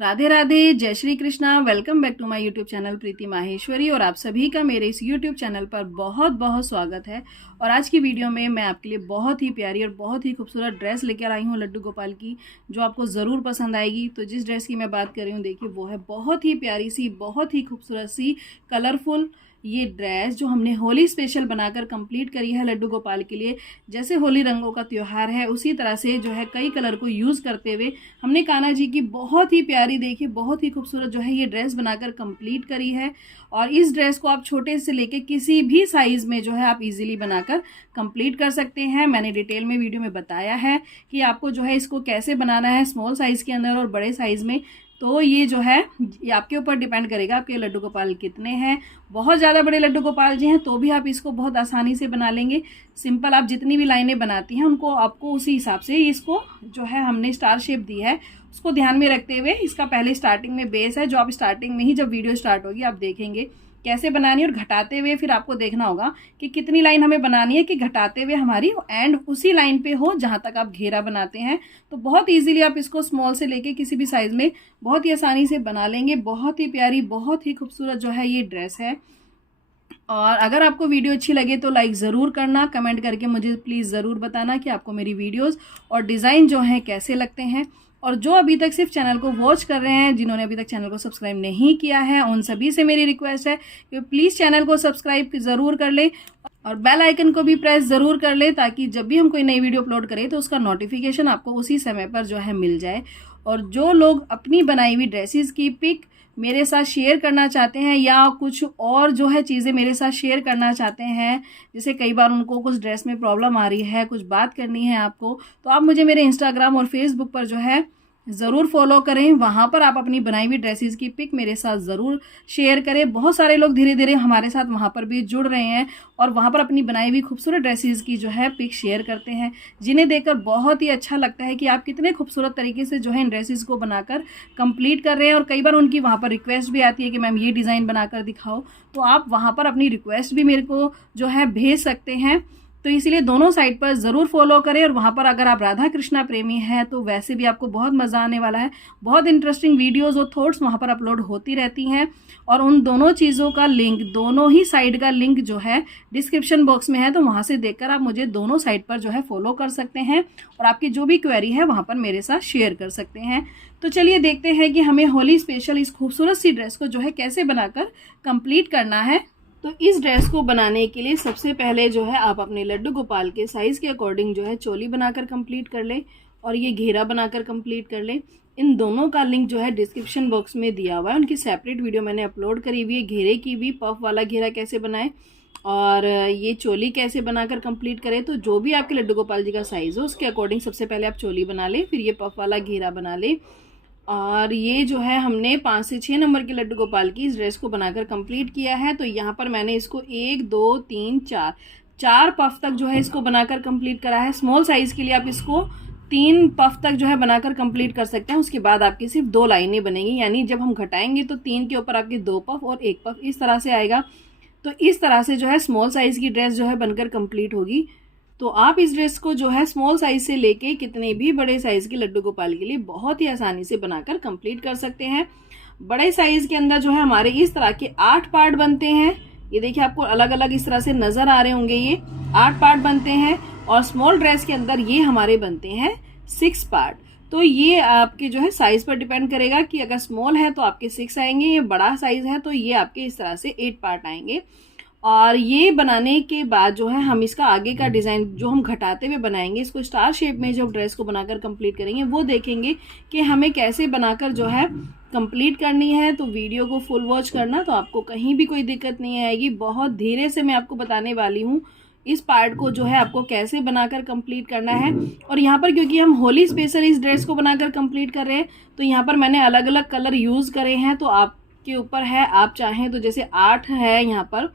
राधे राधे, जय Shri Krishna. Welcome back to my YouTube channel Preeti Maheshwari. और आप सभी का मेरे इस यूट्यूब चैनल पर बहुत बहुत स्वागत है। और आज की वीडियो में मैं आपके लिए बहुत ही प्यारी और बहुत ही खूबसूरत ड्रेस लेकर आई हूँ लड्डू गोपाल की, जो आपको ज़रूर पसंद आएगी। तो जिस ड्रेस की मैं बात कर रही हूँ, देखिए वो है बहुत ही प्यारी सी, बहुत ही खूबसूरत सी, कलरफुल ये ड्रेस जो हमने होली स्पेशल बनाकर कंप्लीट करी है लड्डू गोपाल के लिए। जैसे होली रंगों का त्यौहार है, उसी तरह से जो है कई कलर को यूज़ करते हुए हमने कान्हा जी की बहुत ही प्यारी, देखिए बहुत ही खूबसूरत जो है ये ड्रेस बनाकर कंप्लीट करी है। और इस ड्रेस को आप छोटे से लेके किसी भी साइज़ में जो है आप इजीली बनाकर कंप्लीट कर सकते हैं। मैंने डिटेल में वीडियो में बताया है कि आपको जो है इसको कैसे बनाना है, स्मॉल साइज़ के अंदर और बड़े साइज़ में। तो ये जो है ये आपके ऊपर डिपेंड करेगा आपके लड्डू गोपाल कितने हैं। बहुत ज़्यादा बड़े लड्डू गोपाल जी हैं तो भी आप इसको बहुत आसानी से बना लेंगे। सिंपल आप जितनी भी लाइनें बनाती हैं उनको आपको उसी हिसाब से इसको जो है हमने स्टार शेप दी है उसको ध्यान में रखते हुए, इसका पहले स्टार्टिंग में बेस है जो आप स्टार्टिंग में ही जब वीडियो स्टार्ट होगी आप देखेंगे कैसे बनानी है। और घटाते हुए फिर आपको देखना होगा कि कितनी लाइन हमें बनानी है कि घटाते हुए हमारी एंड उसी लाइन पे हो जहाँ तक आप घेरा बनाते हैं। तो बहुत इजीली आप इसको स्मॉल से लेके किसी भी साइज़ में बहुत ही आसानी से बना लेंगे। बहुत ही प्यारी, बहुत ही खूबसूरत जो है ये ड्रेस है। और अगर आपको वीडियो अच्छी लगे तो लाइक ज़रूर करना, कमेंट करके मुझे प्लीज़ ज़रूर बताना कि आपको मेरी वीडियोस और डिज़ाइन जो हैं कैसे लगते हैं। और जो अभी तक सिर्फ चैनल को वॉच कर रहे हैं, जिन्होंने अभी तक चैनल को सब्सक्राइब नहीं किया है, उन सभी से मेरी रिक्वेस्ट है कि प्लीज़ चैनल को सब्सक्राइब ज़रूर कर ले और बेल आइकन को भी प्रेस ज़रूर कर ले, ताकि जब भी हम कोई नई वीडियो अपलोड करें तो उसका नोटिफिकेशन आपको उसी समय पर जो है मिल जाए। और जो लोग अपनी बनाई हुई ड्रेसेस की पिक मेरे साथ शेयर करना चाहते हैं या कुछ और जो है चीज़ें मेरे साथ शेयर करना चाहते हैं, जैसे कई बार उनको कुछ ड्रेस में प्रॉब्लम आ रही है, कुछ बात करनी है आपको, तो आप मुझे मेरे इंस्टाग्राम और फेसबुक पर जो है ज़रूर फॉलो करें। वहाँ पर आप अपनी बनाई हुई ड्रेसेस की पिक मेरे साथ ज़रूर शेयर करें। बहुत सारे लोग धीरे धीरे हमारे साथ वहाँ पर भी जुड़ रहे हैं और वहाँ पर अपनी बनाई हुई खूबसूरत ड्रेसेस की जो है पिक शेयर करते हैं, जिन्हें देखकर बहुत ही अच्छा लगता है कि आप कितने खूबसूरत तरीके से जो है इन ड्रेसेस को बनाकर कंप्लीट कर रहे हैं। और कई बार उनकी वहाँ पर रिक्वेस्ट भी आती है कि मैम ये डिज़ाइन बनाकर दिखाओ, तो आप वहाँ पर अपनी रिक्वेस्ट भी मेरे को जो है भेज सकते हैं। तो इसलिए दोनों साइट पर ज़रूर फॉलो करें। और वहाँ पर अगर आप राधा कृष्णा प्रेमी हैं तो वैसे भी आपको बहुत मज़ा आने वाला है। बहुत इंटरेस्टिंग वीडियोस और थॉट्स वहाँ पर अपलोड होती रहती हैं। और उन दोनों चीज़ों का लिंक, दोनों ही साइट का लिंक जो है डिस्क्रिप्शन बॉक्स में है, तो वहाँ से देखकर आप मुझे दोनों साइट पर जो है फॉलो कर सकते हैं और आपकी जो भी क्वेरी है वहाँ पर मेरे साथ शेयर कर सकते हैं। तो चलिए देखते हैं कि हमें होली स्पेशल इस खूबसूरत सी ड्रेस को जो है कैसे बनाकर कंप्लीट करना है। तो इस ड्रेस को बनाने के लिए सबसे पहले जो है आप अपने लड्डू गोपाल के साइज़ के अकॉर्डिंग जो है चोली बनाकर कंप्लीट कर लें और ये घेरा बनाकर कंप्लीट कर लें। इन दोनों का लिंक जो है डिस्क्रिप्शन बॉक्स में दिया हुआ है, उनकी सेपरेट वीडियो मैंने अपलोड करी हुई है। घेरे की भी, पफ वाला घेरा कैसे बनाएं और ये चोली कैसे बनाकर कंप्लीट करें। तो जो भी आपके लड्डू गोपाल जी का साइज़ हो उसके अकॉर्डिंग सबसे पहले आप चोली बना लें, फिर ये पफ वाला घेरा बना लें। और ये जो है हमने 5 से 6 नंबर के लड्डू गोपाल की इस ड्रेस को बनाकर कंप्लीट किया है। तो यहाँ पर मैंने इसको 1 2 3 4 पफ तक जो है इसको बनाकर कंप्लीट करा है। स्मॉल साइज़ के लिए आप इसको 3 पफ तक जो है बनाकर कंप्लीट कर सकते हैं। उसके बाद आपकी सिर्फ 2 लाइनें बनेंगी, यानी जब हम घटाएंगे तो 3 के ऊपर आपके 2 पफ और 1 पफ इस तरह से आएगा। तो इस तरह से जो है स्मॉल साइज़ की ड्रेस जो है बनकर कंप्लीट होगी। तो आप इस ड्रेस को जो है स्मॉल साइज़ से लेके कितने भी बड़े साइज़ के लड्डू गोपाल के लिए बहुत ही आसानी से बनाकर कंप्लीट कर सकते हैं। बड़े साइज़ के अंदर जो है हमारे इस तरह के 8 पार्ट बनते हैं। ये देखिए आपको अलग अलग इस तरह से नज़र आ रहे होंगे, ये 8 पार्ट बनते हैं। और स्मॉल ड्रेस के अंदर ये हमारे बनते हैं 6 पार्ट। तो ये आपके जो है साइज़ पर डिपेंड करेगा कि अगर स्मॉल है तो आपके 6 आएंगे, ये बड़ा साइज़ है तो ये आपके इस तरह से 8 पार्ट आएंगे। और ये बनाने के बाद जो है हम इसका आगे का डिज़ाइन जो हम घटाते हुए बनाएंगे, इसको स्टार शेप में जो ड्रेस को बनाकर कंप्लीट करेंगे वो देखेंगे कि हमें कैसे बनाकर जो है कंप्लीट करनी है। तो वीडियो को फुल वॉच करना, तो आपको कहीं भी कोई दिक्कत नहीं आएगी। बहुत धीरे से मैं आपको बताने वाली हूँ इस पार्ट को जो है आपको कैसे बनाकर कंप्लीट करना है। और यहाँ पर क्योंकि हम होली स्पेशल इस ड्रेस को बनाकर कंप्लीट कर रहे हैं तो यहाँ पर मैंने अलग अलग कलर यूज़ करे हैं। तो आपके ऊपर है, आप चाहें तो जैसे 8 है यहाँ पर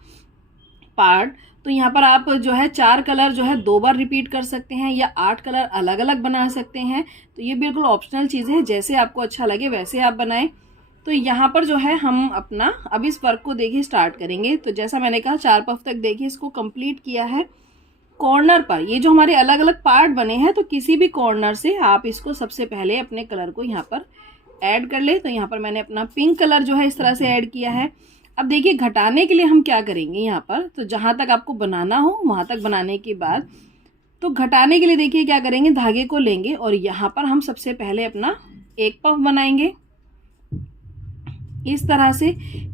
पार्ट, तो यहाँ पर आप जो है 4 कलर जो है 2 बार रिपीट कर सकते हैं या 8 कलर अलग अलग बना सकते हैं। तो ये बिल्कुल ऑप्शनल चीज़ है, जैसे आपको अच्छा लगे वैसे आप बनाएं। तो यहाँ पर जो है हम अपना अब इस वर्क को देखिए स्टार्ट करेंगे। तो जैसा मैंने कहा 4 पफ तक देखिए इसको कंप्लीट किया है। कॉर्नर पर ये जो हमारे अलग अलग पार्ट बने हैं, तो किसी भी कॉर्नर से आप इसको सबसे पहले अपने कलर को यहाँ पर ऐड कर ले। तो यहाँ पर मैंने अपना पिंक कलर जो है इस तरह से ऐड किया है। अब देखिए घटाने के लिए हम क्या करेंगे यहाँ पर, तो जहाँ तक आपको बनाना हो वहाँ तक बनाने के बाद तो घटाने के लिए देखिए क्या करेंगे, धागे को लेंगे और यहाँ पर हम सबसे पहले अपना एक पफ बनाएंगे। इस तरह से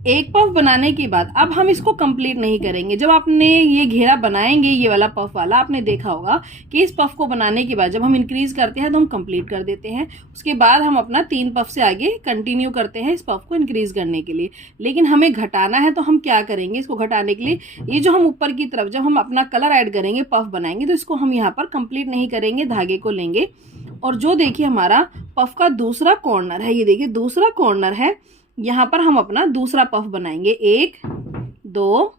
एक पफ बनाने के बाद अब हम इसको कंप्लीट नहीं करेंगे। जब आपने ये घेरा बनाएंगे, ये वाला पफ वाला, आपने देखा होगा कि इस पफ को बनाने के बाद जब हम इंक्रीज करते हैं तो हम कंप्लीट कर देते हैं। उसके बाद हम अपना 3 पफ से आगे कंटिन्यू करते हैं इस पफ को इंक्रीज करने के लिए। लेकिन हमें घटाना है तो हम क्या करेंगे, इसको घटाने के लिए ये जो हम ऊपर की तरफ जब हम अपना कलर ऐड करेंगे, पफ बनाएंगे, तो इसको हम यहाँ पर कंप्लीट नहीं करेंगे, धागे को लेंगे और जो देखिए हमारा पफ का दूसरा कॉर्नर है, ये देखिए दूसरा कॉर्नर है, यहाँ पर हम अपना दूसरा पफ बनाएंगे, 1 2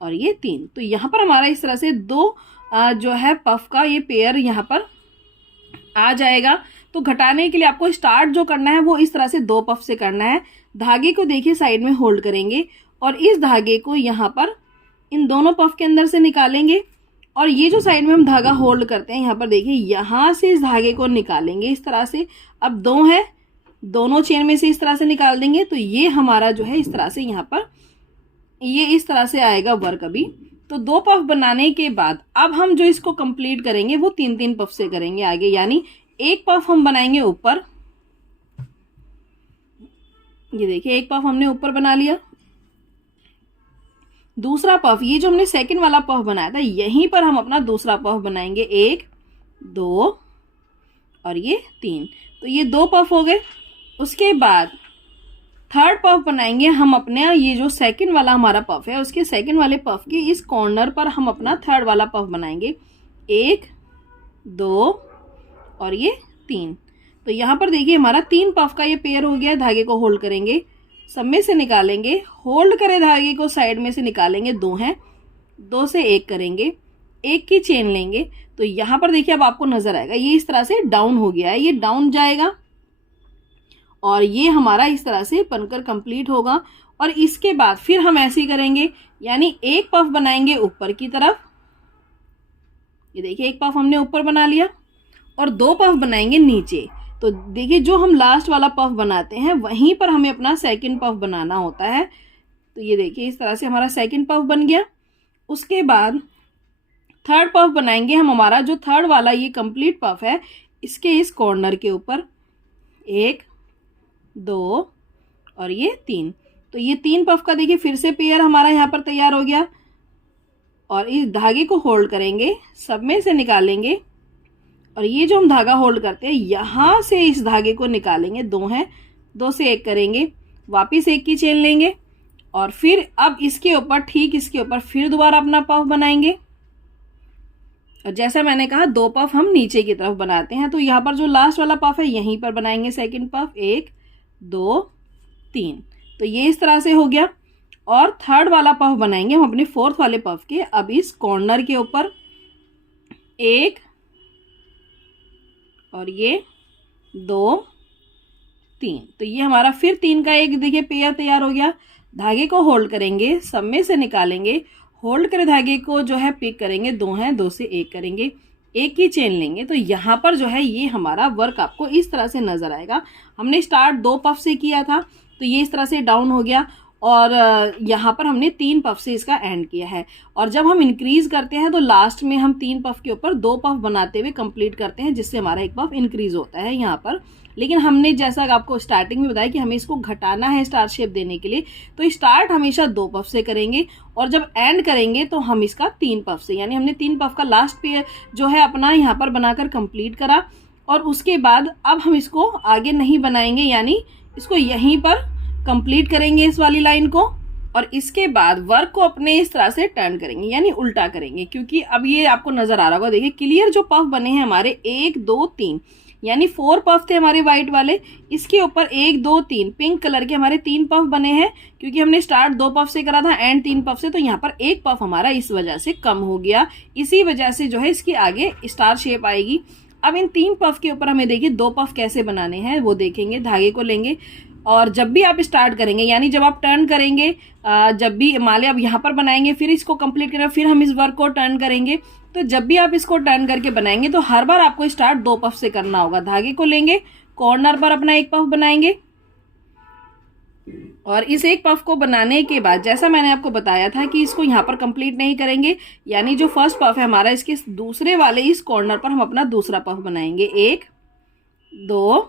और ये 3। तो यहाँ पर हमारा इस तरह से 2 जो है पफ का ये पेयर यहाँ पर आ जाएगा। तो घटाने के लिए आपको स्टार्ट जो करना है वो इस तरह से 2 पफ से करना है। धागे को देखिए साइड में होल्ड करेंगे और इस धागे को यहाँ पर इन दोनों पफ के अंदर से निकालेंगे और ये जो साइड में हम धागा होल्ड करते हैं यहाँ पर देखिए यहाँ से इस धागे को निकालेंगे इस तरह से। अब 2 है, दोनों चेन में से इस तरह से निकाल देंगे तो ये हमारा जो है इस तरह से यहाँ पर ये इस तरह से आएगा वर्क। अभी तो 2 पफ बनाने के बाद अब हम जो इसको कंप्लीट करेंगे वो 3-3 पफ से करेंगे आगे, यानी एक पफ हम बनाएंगे ऊपर, ये देखिए एक पफ हमने ऊपर बना लिया। दूसरा पफ, ये जो हमने सेकंड वाला पफ बनाया था यहीं पर हम अपना दूसरा पफ बनाएंगे, 1 2 और ये 3। तो ये 2 पफ हो गए। उसके बाद थर्ड पफ बनाएंगे हम अपने, ये जो सेकंड वाला हमारा पफ है उसके सेकंड वाले पफ के इस कॉर्नर पर हम अपना थर्ड वाला पफ बनाएंगे, 1 2 और ये 3। तो यहाँ पर देखिए हमारा 3 पफ का ये पेयर हो गया। धागे को होल्ड करेंगे, सब में से निकालेंगे, होल्ड करे धागे को साइड में से निकालेंगे, 2 हैं, 2 से 1 करेंगे, 1 की चेन लेंगे। तो यहाँ पर देखिए अब आपको नजर आएगा ये इस तरह से डाउन हो गया है, ये डाउन जाएगा और ये हमारा इस तरह से बनकर कंप्लीट होगा। और इसके बाद फिर हम ऐसे ही करेंगे, यानी एक पफ बनाएंगे ऊपर की तरफ, ये देखिए एक पफ हमने ऊपर बना लिया और 2 पफ बनाएंगे नीचे। तो देखिए जो हम लास्ट वाला पफ बनाते हैं वहीं पर हमें अपना सेकंड पफ बनाना होता है। तो ये देखिए इस तरह से हमारा सेकंड पफ बन गया। उसके बाद थर्ड पफ बनाएंगे हम, हमारा जो थर्ड वाला ये कंप्लीट पफ है इसके इस कॉर्नर के ऊपर, 1 2 और ये 3। तो ये 3 पफ का देखिए फिर से पेयर हमारा यहाँ पर तैयार हो गया और इस धागे को होल्ड करेंगे, सब में से निकालेंगे और ये जो हम धागा होल्ड करते हैं यहाँ से इस धागे को निकालेंगे, 2 हैं, 2 से 1 करेंगे, वापिस 1 की चेन लेंगे और फिर अब इसके ऊपर ठीक इसके ऊपर फिर दोबारा अपना पफ बनाएंगे। और जैसा मैंने कहा 2 पफ हम नीचे की तरफ बनाते हैं। तो यहाँ पर जो लास्ट वाला पफ है यहीं पर बनाएंगे सेकंड पफ, 1 2 3। तो ये इस तरह से हो गया। और थर्ड वाला पफ बनाएंगे हम अपने फोर्थ वाले पफ के, अब इस कॉर्नर के ऊपर, 1 और ये 2 3। तो ये हमारा फिर 3 का एक देखिए पेयर तैयार हो गया। धागे को होल्ड करेंगे, सब में से निकालेंगे, होल्ड करे धागे को जो है पिक करेंगे, 2 हैं, 2 से 1 करेंगे, 1 की चेन लेंगे। तो यहाँ पर जो है ये हमारा वर्क आपको इस तरह से नजर आएगा। हमने स्टार्ट 2 पफ से किया था तो ये इस तरह से डाउन हो गया और यहाँ पर हमने 3 पफ से इसका एंड किया है। और जब हम इंक्रीज करते हैं तो लास्ट में हम 3 पफ के ऊपर 2 पफ बनाते हुए कंप्लीट करते हैं, जिससे हमारा एक पफ इंक्रीज होता है यहाँ पर। लेकिन हमने जैसा आपको स्टार्टिंग में बताया कि हमें इसको घटाना है स्टार शेप देने के लिए, तो स्टार्ट हमेशा 2 पफ से करेंगे और जब एंड करेंगे तो हम इसका 3 पफ से, यानी हमने 3 पफ का लास्ट पेयर जो है अपना यहाँ पर बनाकर कंप्लीट करा। और उसके बाद अब हम इसको आगे नहीं बनाएंगे, यानी इसको यहीं पर कंप्लीट करेंगे इस वाली लाइन को और इसके बाद वर्क को अपने इस तरह से टर्न करेंगे, यानी उल्टा करेंगे। क्योंकि अब ये आपको नजर आ रहा होगा, देखिए क्लियर जो पफ बने हैं हमारे 1 2 3, यानी 4 पफ थे हमारे व्हाइट वाले, इसके ऊपर 1 2 3 पिंक कलर के हमारे 3 पफ बने हैं। क्योंकि हमने स्टार्ट 2 पफ से करा था एंड 3 पफ से, तो यहाँ पर 1 पफ हमारा इस वजह से कम हो गया। इसी वजह से जो है इसकी आगे स्टार शेप आएगी। अब इन 3 पफ के ऊपर हमें देखिए 2 पफ कैसे बनाने हैं वो देखेंगे। धागे को लेंगे और जब भी आप स्टार्ट करेंगे, यानी जब आप टर्न करेंगे, जब भी माले आप यहाँ पर बनाएंगे फिर इसको कंप्लीट करेंगे, फिर हम इस वर्क को टर्न करेंगे। तो जब भी आप इसको टर्न करके बनाएंगे तो हर बार आपको स्टार्ट 2 पफ से करना होगा। धागे को लेंगे, कॉर्नर पर अपना 1 पफ बनाएंगे, और इस एक पफ को बनाने के बाद जैसा मैंने आपको बताया था कि इसको यहाँ पर कंप्लीट नहीं करेंगे, यानी जो फर्स्ट पफ है हमारा, इसके दूसरे वाले इस कॉर्नर पर हम अपना दूसरा पफ बनाएंगे। 1 2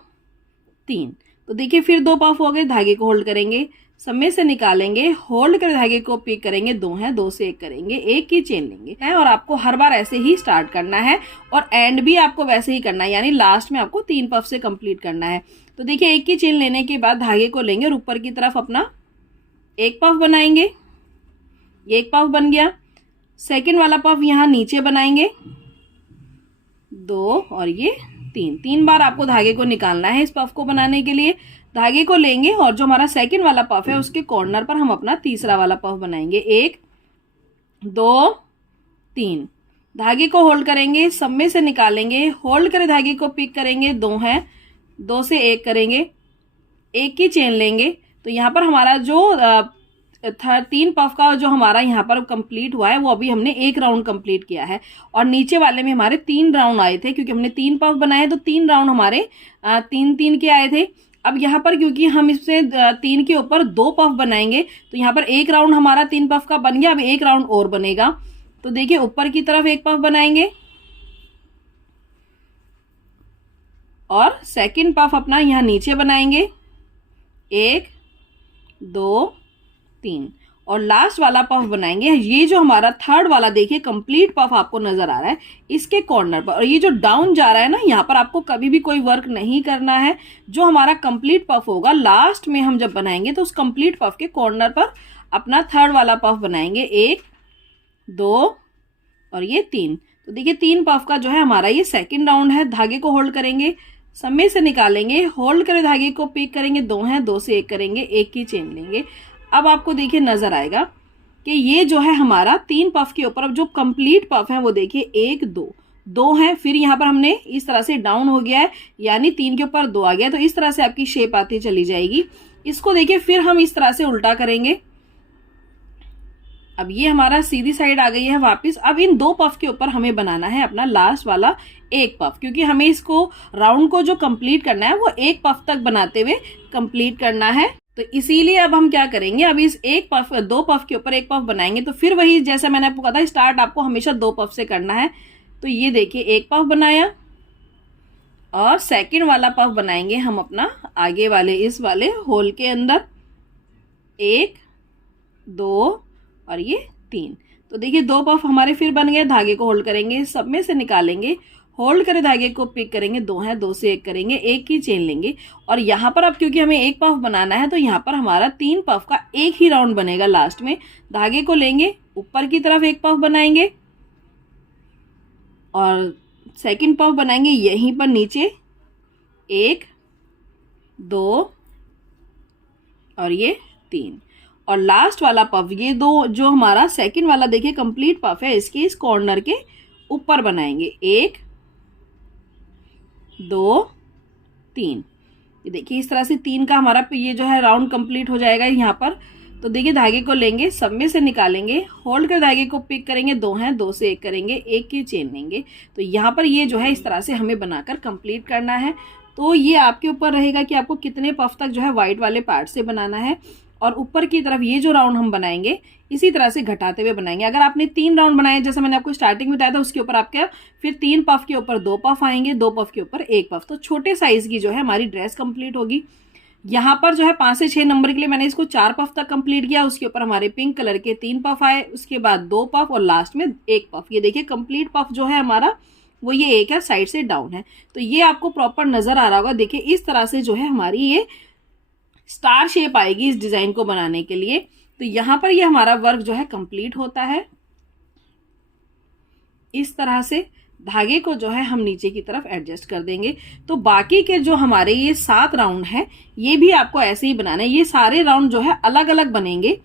3। तो देखिए फिर 2 पफ हो गए। धागे को होल्ड करेंगे, सब में से निकालेंगे, होल्ड कर धागे को पिक करेंगे, 2 हैं, 2 से 1 करेंगे, 1 की चेन लेंगे है। और आपको हर बार ऐसे ही स्टार्ट करना है और एंड भी आपको वैसे ही करना है, यानी लास्ट में आपको 3 पफ से कंप्लीट करना है। तो देखिए 1 की चेन लेने के बाद धागे को लेंगे और ऊपर की तरफ अपना एक पफ बनाएंगे। ये एक पफ बन गया। सेकेंड वाला पफ यहाँ नीचे बनाएंगे, 2 और ये 3 बार आपको धागे को निकालना है इस पफ को बनाने के लिए। धागे को लेंगे और जो हमारा सेकंड वाला पफ है उसके कॉर्नर पर हम अपना तीसरा वाला पफ बनाएंगे। 1 2 3। धागे को होल्ड करेंगे, सब में से निकालेंगे, होल्ड करे धागे को पिक करेंगे, 2 हैं, 2 से 1 करेंगे, 1 की चेन लेंगे। तो यहाँ पर हमारा जो 3 पफ का जो हमारा यहाँ पर कंप्लीट हुआ है वो अभी हमने 1 राउंड कंप्लीट किया है। और नीचे वाले में हमारे 3 राउंड आए थे, क्योंकि हमने 3 पफ बनाए तो 3 राउंड हमारे 3 के आए थे। अब यहाँ पर क्योंकि हम इससे 3 के ऊपर 2 पफ बनाएंगे तो यहाँ पर 1 राउंड हमारा 3 पफ का बन गया। अब 1 राउंड और बनेगा। तो देखिए ऊपर की तरफ 1 पफ बनाएंगे और सेकंड पफ अपना यहाँ नीचे बनाएंगे, 1 2 3। और लास्ट वाला पफ बनाएंगे। ये जो हमारा थर्ड वाला देखिए कंप्लीट पफ आपको नजर आ रहा है इसके कॉर्नर पर, और ये जो डाउन जा रहा है ना, यहाँ पर आपको कभी भी कोई वर्क नहीं करना है। जो हमारा कंप्लीट पफ होगा लास्ट में हम जब बनाएंगे तो उस कंप्लीट पफ के कॉर्नर पर अपना थर्ड वाला पफ बनाएंगे, 1 2 और ये 3। तो देखिए 3 पफ का जो है हमारा ये सेकेंड राउंड है। धागे को होल्ड करेंगे, सब में से निकालेंगे, होल्ड करे धागे को पिक करेंगे, 2 हैं, 2 से 1 करेंगे, 1 की चेन लेंगे। अब आपको देखिए नजर आएगा कि ये जो है हमारा 3 पफ के ऊपर अब जो कंप्लीट पफ है वो देखिए 1 2 हैं। फिर यहाँ पर हमने इस तरह से डाउन हो गया है, यानी 3 के ऊपर 2 आ गया। तो इस तरह से आपकी शेप आती चली जाएगी। इसको देखिए फिर हम इस तरह से उल्टा करेंगे। अब ये हमारा सीधी साइड आ गई है वापस। अब इन 2 पफ के ऊपर हमें बनाना है अपना लास्ट वाला 1 पफ, क्योंकि हमें इसको राउंड को जो कंप्लीट करना है वो 1 पफ तक बनाते हुए कंप्लीट करना है। तो इसीलिए अब हम क्या करेंगे, अब इस 2 पफ के ऊपर 1 पफ बनाएंगे। तो फिर वही जैसा मैंने आपको कहा था, स्टार्ट आपको हमेशा 2 पफ से करना है। तो ये देखिए 1 पफ बनाया और सेकंड वाला पफ बनाएंगे हम अपना आगे वाले इस वाले होल के अंदर, 1 2 और ये 3। तो देखिए 2 पफ हमारे फिर बन गए। धागे को होल्ड करेंगे, सब में से निकालेंगे, होल्ड करे धागे को पिक करेंगे, 2 हैं, 2 से 1 करेंगे, 1 की चेन लेंगे। और यहाँ पर अब क्योंकि हमें 1 पफ बनाना है तो यहाँ पर हमारा 3 पफ का 1 ही राउंड बनेगा लास्ट में। धागे को लेंगे, ऊपर की तरफ 1 पफ बनाएंगे और सेकंड पफ बनाएंगे यहीं पर नीचे, 1 2 और ये 3। और लास्ट वाला पफ ये 2 जो हमारा सेकंड वाला देखिए कंप्लीट पफ है, इसके इस कॉर्नर के ऊपर बनाएंगे, 1 2 3। ये देखिए इस तरह से 3 का हमारा ये जो है राउंड कंप्लीट हो जाएगा यहाँ पर। तो देखिए धागे को लेंगे, सब में से निकालेंगे, होल्ड कर धागे को पिक करेंगे, 2 हैं, 2 से 1 करेंगे, 1 की चेन लेंगे। तो यहाँ पर ये जो है इस तरह से हमें बनाकर कंप्लीट करना है। तो ये आपके ऊपर रहेगा कि आपको कितने पफ तक जो है व्हाइट वाले पार्ट से बनाना है। और ऊपर की तरफ ये जो राउंड हम बनाएंगे इसी तरह से घटाते हुए बनाएंगे। अगर आपने 3 राउंड बनाए जैसा मैंने आपको स्टार्टिंग में बताया था, उसके ऊपर आपके फिर 3 पफ के ऊपर 2 पफ आएंगे, 2 पफ के ऊपर 1 पफ। तो छोटे साइज की जो है हमारी ड्रेस कंप्लीट होगी। यहाँ पर जो है 5 से 6 नंबर के लिए मैंने इसको 4 पफ तक कंप्लीट किया। उसके ऊपर हमारे पिंक कलर के 3 पफ आए, उसके बाद 2 पफ और लास्ट में 1 पफ। ये देखिए कंप्लीट पफ जो है हमारा वो ये 1 है, साइड से डाउन है। तो ये आपको प्रॉपर नजर आ रहा होगा। देखिए इस तरह से जो है हमारी ये स्टार शेप आएगी इस डिजाइन को बनाने के लिए। तो यहाँ पर ये हमारा वर्क जो है कंप्लीट होता है। इस तरह से धागे को जो है हम नीचे की तरफ एडजस्ट कर देंगे। तो बाकी के जो हमारे ये 7 राउंड है ये भी आपको ऐसे ही बनाना है। ये सारे राउंड जो है अलग अलग बनेंगे।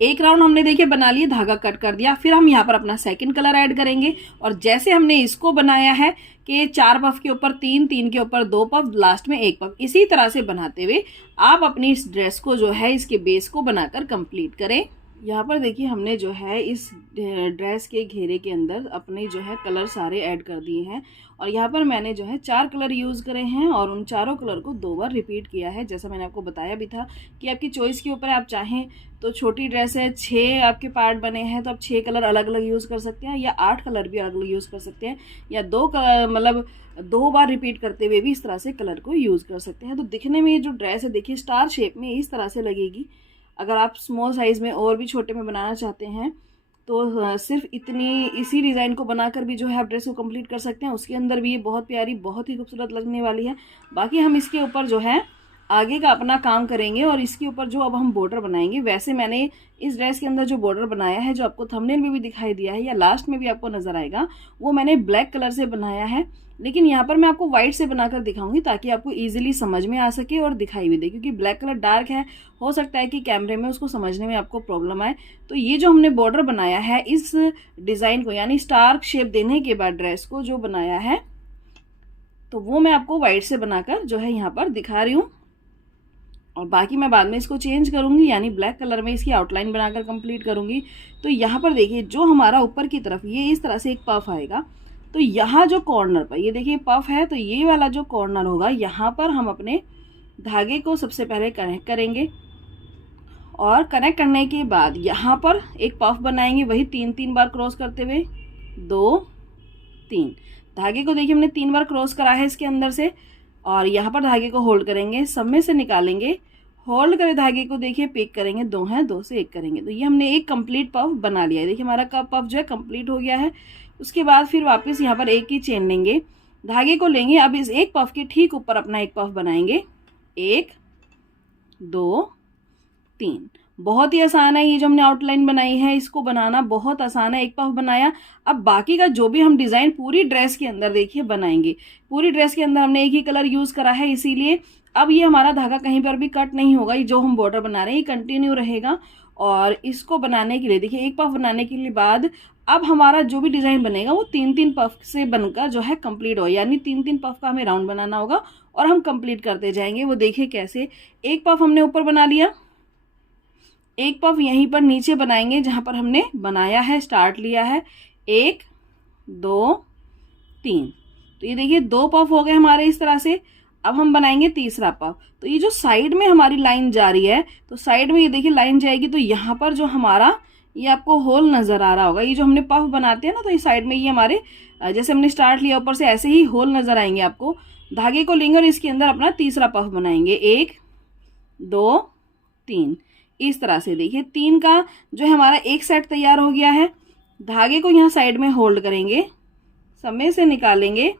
एक राउंड हमने देखिए बना लिया, धागा कट कर दिया, फिर हम यहाँ पर अपना सेकंड कलर ऐड करेंगे। और जैसे हमने इसको बनाया है कि 4 पफ के ऊपर 3, 3 के ऊपर 2 पफ, लास्ट में 1 पफ, इसी तरह से बनाते हुए आप अपनी इस ड्रेस को जो है इसके बेस को बनाकर कंप्लीट करें। यहाँ पर देखिए हमने जो है इस ड्रेस के घेरे के अंदर अपने जो है कलर सारे ऐड कर दिए हैं। और यहाँ पर मैंने जो है 4 कलर यूज़ करे हैं और उन चारों कलर को 2 बार रिपीट किया है। जैसा मैंने आपको बताया भी था कि आपकी चॉइस के ऊपर, आप चाहें तो छोटी ड्रेस है, 6 आपके पार्ट बने हैं तो आप 6 कलर अलग अलग यूज़ कर सकते हैं, या 8 कलर भी अलग अलग यूज़ कर सकते हैं, या 2 कलर मतलब 2 बार रिपीट करते हुए भी इस तरह से कलर को यूज़ कर सकते हैं। तो दिखने में ये जो ड्रेस है देखिए स्टार शेप में इस तरह से लगेगी। अगर आप स्मॉल साइज़ में और भी छोटे में बनाना चाहते हैं तो सिर्फ इसी डिज़ाइन को बनाकर भी जो है आप ड्रेस को कंप्लीट कर सकते हैं। उसके अंदर भी ये बहुत प्यारी, बहुत ही खूबसूरत लगने वाली है। बाकी हम इसके ऊपर जो है आगे का अपना काम करेंगे और इसके ऊपर जो अब हम बॉर्डर बनाएंगे, वैसे मैंने इस ड्रेस के अंदर जो बॉर्डर बनाया है, जो आपको थंबनेल में भी दिखाई दिया है या लास्ट में भी आपको नज़र आएगा, वो मैंने ब्लैक कलर से बनाया है। लेकिन यहाँ पर मैं आपको वाइट से बनाकर दिखाऊंगी ताकि आपको इजीली समझ में आ सके और दिखाई भी दे, क्योंकि ब्लैक कलर डार्क है, हो सकता है कि कैमरे में उसको समझने में आपको प्रॉब्लम आए। तो ये जो हमने बॉर्डर बनाया है इस डिज़ाइन को, यानी स्टार शेप देने के बाद ड्रेस को जो बनाया है, तो वो मैं आपको वाइट से बनाकर जो है यहाँ पर दिखा रही हूँ। और बाकी मैं बाद में इसको चेंज करूँगी, यानी ब्लैक कलर में इसकी आउटलाइन बनाकर कंप्लीट करूँगी। तो यहाँ पर देखिए जो हमारा ऊपर की तरफ ये इस तरह से एक पफ आएगा, तो यहाँ जो कॉर्नर पर ये देखिए पफ है, तो ये वाला जो कॉर्नर होगा यहाँ पर हम अपने धागे को सबसे पहले कनेक्ट करेंगे। और कनेक्ट करने के बाद यहाँ पर एक पफ बनाएंगे, वही 3-3 बार क्रॉस करते हुए, 2 3 धागे को देखिए हमने 3 बार क्रॉस करा है इसके अंदर से। और यहाँ पर धागे को होल्ड करेंगे, सब में से निकालेंगे, होल्ड करे धागे को देखिए पिक करेंगे, 2 हैं, 2 से 1 करेंगे, तो ये हमने एक कंप्लीट पफ बना लिया है। देखिए हमारा पफ जो है कंप्लीट हो गया है। उसके बाद फिर वापस यहाँ पर एक ही चेन लेंगे, धागे को लेंगे, अब इस एक पफ के ठीक ऊपर अपना एक पफ बनाएंगे, 1 2 3। बहुत ही आसान है ये जो हमने आउटलाइन बनाई है, इसको बनाना बहुत आसान है। एक पफ बनाया, अब बाकी का जो भी हम डिज़ाइन पूरी ड्रेस के अंदर देखिए बनाएंगे। पूरी ड्रेस के अंदर हमने एक ही कलर यूज़ करा है, इसीलिए अब ये हमारा धागा कहीं पर भी कट नहीं होगा। ये जो हम बॉर्डर बना रहे हैं ये कंटिन्यू रहेगा। और इसको बनाने के लिए देखिए एक पफ बनाने के लिए बाद अब हमारा जो भी डिज़ाइन बनेगा वो 3-3 पफ से बनकर जो है कंप्लीट हो, यानी 3-3 पफ का हमें राउंड बनाना होगा और हम कंप्लीट करते जाएंगे। वो देखिए कैसे, एक पफ हमने ऊपर बना लिया, एक पफ यहीं पर नीचे बनाएंगे जहां पर हमने बनाया है, स्टार्ट लिया है, 1 2 3। तो ये देखिए 2 पफ हो गए हमारे इस तरह से। अब हम बनाएंगे तीसरा पफ। तो ये जो साइड में हमारी लाइन जा रही है, तो साइड में ये देखिए लाइन जाएगी, तो यहाँ पर जो हमारा ये आपको होल नजर आ रहा होगा, ये जो हमने पफ बनाते हैं ना, तो ये साइड में ये हमारे जैसे हमने स्टार्ट लिया ऊपर से ऐसे ही होल नजर आएंगे आपको। धागे को लेंगे और इसके अंदर अपना तीसरा पफ बनाएंगे, 1 2 3 इस तरह से। देखिए 3 का जो है हमारा एक सेट तैयार हो गया है। धागे को यहाँ साइड में होल्ड करेंगे, सब में से निकालेंगे,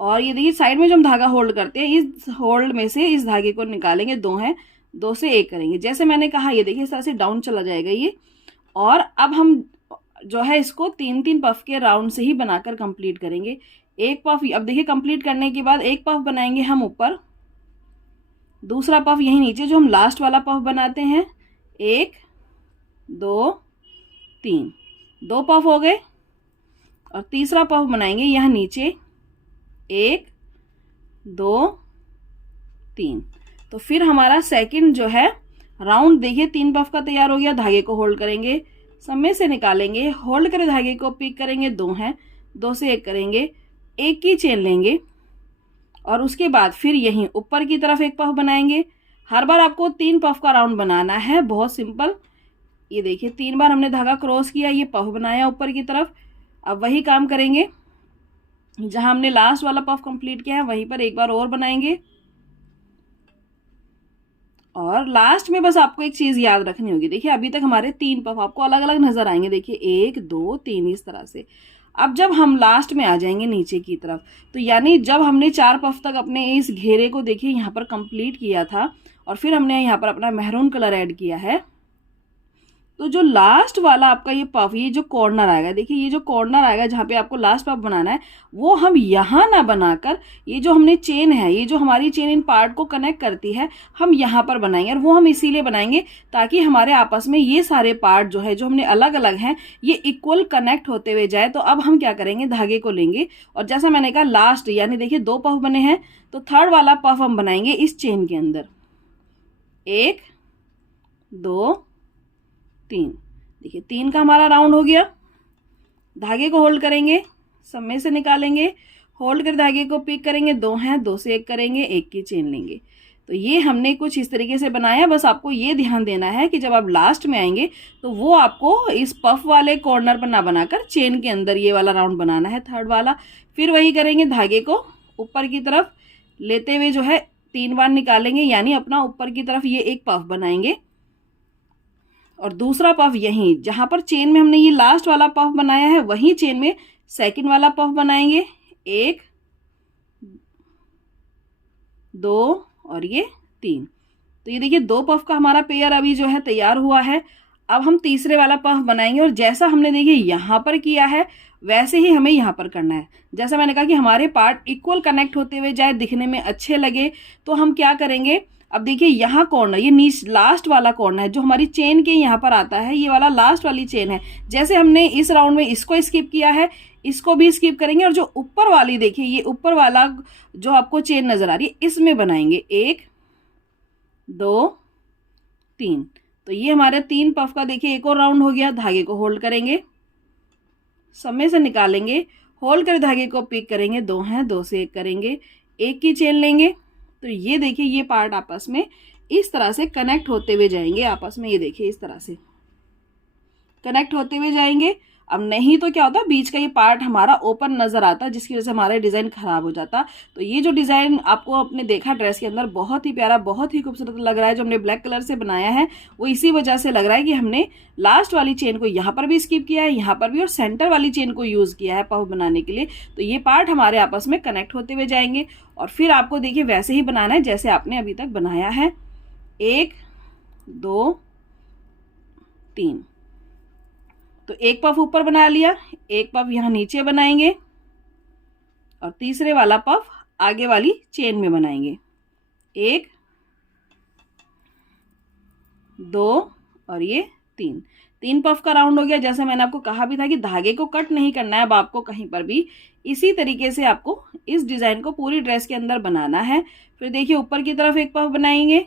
और ये देखिए साइड में जो हम धागा होल्ड करते हैं इस होल्ड में से इस धागे को निकालेंगे, 2 हैं, 2 से 1 करेंगे। जैसे मैंने कहा ये देखिए इस तरह से डाउन चला जाएगा ये। और अब हम जो है इसको 3-3 पफ के राउंड से ही बनाकर कंप्लीट करेंगे। एक पफ अब देखिए कंप्लीट करने के बाद एक पफ बनाएंगे हम ऊपर, दूसरा पफ यहीं नीचे जो हम लास्ट वाला पफ बनाते हैं, 1 2 3 2 पफ हो गए। और तीसरा पफ बनाएंगे यहाँ नीचे, 1 2 3। तो फिर हमारा सेकंड जो है राउंड देखिए 3 पफ का तैयार हो गया। धागे को होल्ड करेंगे, सब में से निकालेंगे, होल्ड करे धागे को पिक करेंगे, 2 हैं, 2 से 1 करेंगे, एक की चेन लेंगे, और उसके बाद फिर यहीं ऊपर की तरफ एक पफ बनाएंगे। हर बार आपको 3 पफ का राउंड बनाना है, बहुत सिंपल। ये देखिए 3 बार हमने धागा क्रॉस किया, ये पफ बनाया ऊपर की तरफ। अब वही काम करेंगे जहां हमने लास्ट वाला पफ कंप्लीट किया है, वहीं पर एक बार और बनाएंगे। और लास्ट में बस आपको एक चीज याद रखनी होगी, देखिए अभी तक हमारे 3 पफ आपको अलग अलग नजर आएंगे, देखिए 1 2 3 इस तरह से। अब जब हम लास्ट में आ जाएंगे नीचे की तरफ, तो यानी जब हमने 4 पफ तक अपने इस घेरे को देखिए यहाँ पर कंप्लीट किया था, और फिर हमने यहाँ पर अपना मैरून कलर ऐड किया है, तो जो लास्ट वाला आपका ये पफ, ये जो कॉर्नर आएगा, देखिए ये जो कॉर्नर आएगा जहाँ पे आपको लास्ट पफ बनाना है, वो हम यहाँ ना बनाकर ये जो हमने चेन है, ये जो हमारी चेन इन पार्ट को कनेक्ट करती है, हम यहाँ पर बनाएंगे। और वो हम इसीलिए बनाएंगे ताकि हमारे आपस में ये सारे पार्ट जो है, जो हमने अलग अलग हैं, ये इक्वल कनेक्ट होते हुए जाए। तो अब हम क्या करेंगे, धागे को लेंगे, और जैसा मैंने कहा लास्ट यानी देखिए 2 पफ बने हैं, तो थर्ड वाला पफ हम बनाएंगे इस चेन के अंदर, 1 2 3। देखिए 3 का हमारा राउंड हो गया। धागे को होल्ड करेंगे, सब में से निकालेंगे, होल्ड कर धागे को पिक करेंगे, 2 हैं, 2 से 1 करेंगे, 1 की चेन लेंगे। तो ये हमने कुछ इस तरीके से बनाया। बस आपको ये ध्यान देना है कि जब आप लास्ट में आएंगे तो वो आपको इस पफ वाले कॉर्नर पर ना बनाकर चेन के अंदर ये वाला राउंड बनाना है, थर्ड वाला। फिर वही करेंगे, धागे को ऊपर की तरफ लेते हुए जो है 3 बार निकालेंगे, यानी अपना ऊपर की तरफ ये एक पफ बनाएंगे और दूसरा पफ यहीं जहां पर चेन में हमने ये लास्ट वाला पफ बनाया है वहीं चेन में सेकंड वाला पफ बनाएंगे। 1 2 और ये 3। तो ये देखिए 2 पफ का हमारा पेयर अभी जो है तैयार हुआ है। अब हम तीसरे वाला पफ बनाएंगे और जैसा हमने देखिए यहाँ पर किया है वैसे ही हमें यहाँ पर करना है। जैसा मैंने कहा कि हमारे पार्ट इक्वल कनेक्ट होते हुए जाए, दिखने में अच्छे लगे, तो हम क्या करेंगे, अब देखिए यहाँ कॉर्नर, ये नीच लास्ट वाला कॉर्नर है जो हमारी चेन के यहाँ पर आता है, ये वाला लास्ट वाली चेन है। जैसे हमने इस राउंड में इसको स्किप किया है, इसको भी स्किप करेंगे और जो ऊपर वाली देखिए ये ऊपर वाला जो आपको चेन नजर आ रही है इसमें बनाएंगे 1 2 3। तो ये हमारे 3 पफ का देखिए एक और राउंड हो गया। धागे को होल्ड करेंगे, सब में से निकालेंगे, होल्ड कर धागे को पिक करेंगे, 2 हैं, 2 से 1 करेंगे, 1 की चेन लेंगे। तो ये देखिए ये पार्ट आपस में इस तरह से कनेक्ट होते हुए जाएंगे, आपस में ये देखिए इस तरह से कनेक्ट होते हुए जाएंगे। अब नहीं तो क्या होता, बीच का ये पार्ट हमारा ओपन नजर आता, जिसकी वजह से हमारा डिजाइन खराब हो जाता। तो ये जो डिजाइन आपको आपने देखा ड्रेस के अंदर बहुत ही प्यारा, बहुत ही खूबसूरत लग रहा है, जो हमने ब्लैक कलर से बनाया है वो इसी वजह से लग रहा है कि हमने लास्ट वाली चेन को यहाँ पर भी स्किप किया है, यहाँ पर भी, और सेंटर वाली चेन को यूज किया है पफ बनाने के लिए। तो ये पार्ट हमारे आपस में कनेक्ट होते हुए जाएंगे और फिर आपको देखिए वैसे ही बनाना है जैसे आपने अभी तक बनाया है। 1 2 3। तो एक पफ ऊपर बना लिया, एक पफ यहाँ नीचे बनाएंगे और तीसरे वाला पफ आगे वाली चेन में बनाएंगे। 1 2 और ये 3 पफ का राउंड हो गया। जैसे मैंने आपको कहा भी था कि धागे को कट नहीं करना है अब आपको कहीं पर भी, इसी तरीके से आपको इस डिजाइन को पूरी ड्रेस के अंदर बनाना है। फिर देखिए ऊपर की तरफ एक पफ बनाएंगे,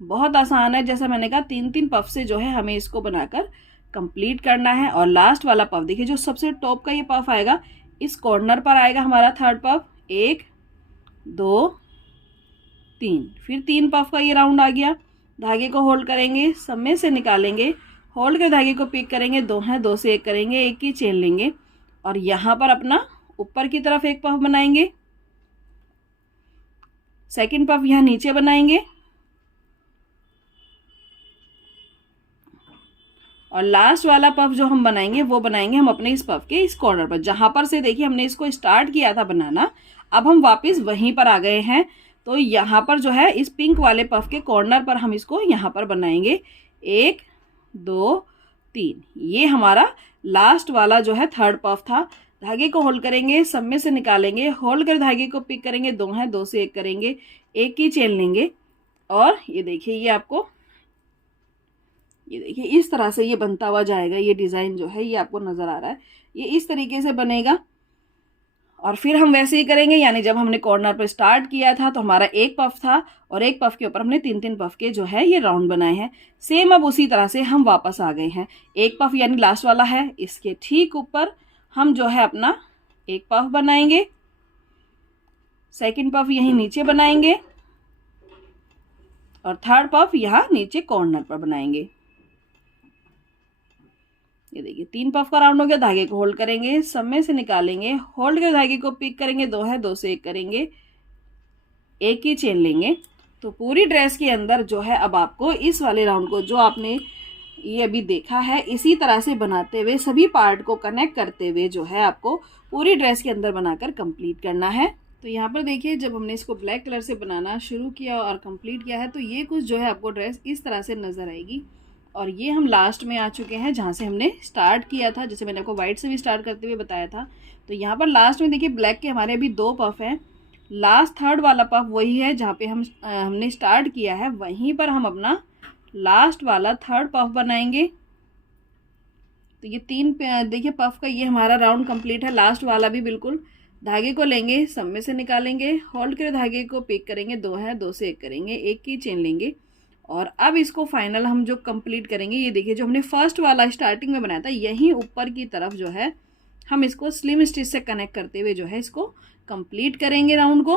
बहुत आसान है। जैसा मैंने कहा 3 पफ से जो है हमें इसको बनाकर कंप्लीट करना है। और लास्ट वाला पफ देखिए जो सबसे टॉप का ये पफ आएगा इस कॉर्नर पर आएगा हमारा थर्ड पफ। 1 2 3, फिर 3 पफ का ये राउंड आ गया। धागे को होल्ड करेंगे, सब में से निकालेंगे, होल्ड कर धागे को पिक करेंगे, 2 हैं, 2 से 1 करेंगे, 1 की चेन लेंगे और यहाँ पर अपना ऊपर की तरफ एक पफ बनाएंगे, सेकंड पफ यहाँ नीचे बनाएंगे और लास्ट वाला पफ जो हम बनाएंगे वो बनाएंगे हम अपने इस पफ के इस कॉर्नर पर, जहां पर से देखिए हमने इसको स्टार्ट किया था बनाना। अब हम वापस वहीं पर आ गए हैं, तो यहाँ पर जो है इस पिंक वाले पफ के कॉर्नर पर हम इसको यहाँ पर बनाएंगे। 1 2 3, ये हमारा लास्ट वाला जो है थर्ड पफ था। धागे को होल्ड करेंगे, सब में से निकालेंगे, होल्ड कर धागे को पिक करेंगे, 2 हैं, 2 से 1 करेंगे, 1 की चेन लेंगे और ये देखिए ये आपको ये देखिए इस तरह से ये बनता हुआ जाएगा। ये डिजाइन जो है ये आपको नजर आ रहा है, ये इस तरीके से बनेगा। और फिर हम वैसे ही करेंगे, यानी जब हमने कॉर्नर पर स्टार्ट किया था तो हमारा एक पफ था और एक पफ के ऊपर हमने 3 पफ के जो है ये राउंड बनाए हैं। सेम अब उसी तरह से हम वापस आ गए हैं। एक पफ यानी लास्ट वाला है, इसके ठीक ऊपर हम जो है अपना एक पफ बनाएंगे, सेकंड पफ यहीं नीचे बनाएंगे और थर्ड पफ यहाँ नीचे कॉर्नर पर बनाएंगे। ये देखिए 3 पफ का राउंड हो गया। धागे को होल्ड करेंगे, सब में से निकालेंगे, होल्ड कर धागे को पिक करेंगे, 2 है, 2 से 1 करेंगे, 1 की चेन लेंगे। तो पूरी ड्रेस के अंदर जो है अब आपको इस वाले राउंड को जो आपने ये अभी देखा है इसी तरह से बनाते हुए सभी पार्ट को कनेक्ट करते हुए जो है आपको पूरी ड्रेस के अंदर बनाकर कंप्लीट करना है। तो यहाँ पर देखिए जब हमने इसको ब्लैक कलर से बनाना शुरू किया और कंप्लीट किया है तो ये कुछ जो है आपको ड्रेस इस तरह से नजर आएगी। और ये हम लास्ट में आ चुके हैं जहाँ से हमने स्टार्ट किया था, जैसे मैंने आपको वाइट से भी स्टार्ट करते हुए बताया था। तो यहाँ पर लास्ट में देखिए ब्लैक के हमारे अभी 2 पफ हैं। लास्ट थर्ड वाला पफ वही है जहाँ पे हमने स्टार्ट किया है, वहीं पर हम अपना लास्ट वाला थर्ड पफ बनाएंगे। तो ये 3 देखिए पफ का ये हमारा राउंड कंप्लीट है। लास्ट वाला भी बिल्कुल। धागे को लेंगे, सब में से निकालेंगे, होल्ड कर धागे को पिक करेंगे, 2 है, 2 से 1 करेंगे, 1 की चेन लेंगे और अब इसको फाइनल हम जो कंप्लीट करेंगे, ये देखिए जो हमने फर्स्ट वाला स्टार्टिंग में बनाया था यहीं ऊपर की तरफ जो है हम इसको स्लिम स्टिच से कनेक्ट करते हुए जो है इसको कंप्लीट करेंगे राउंड को।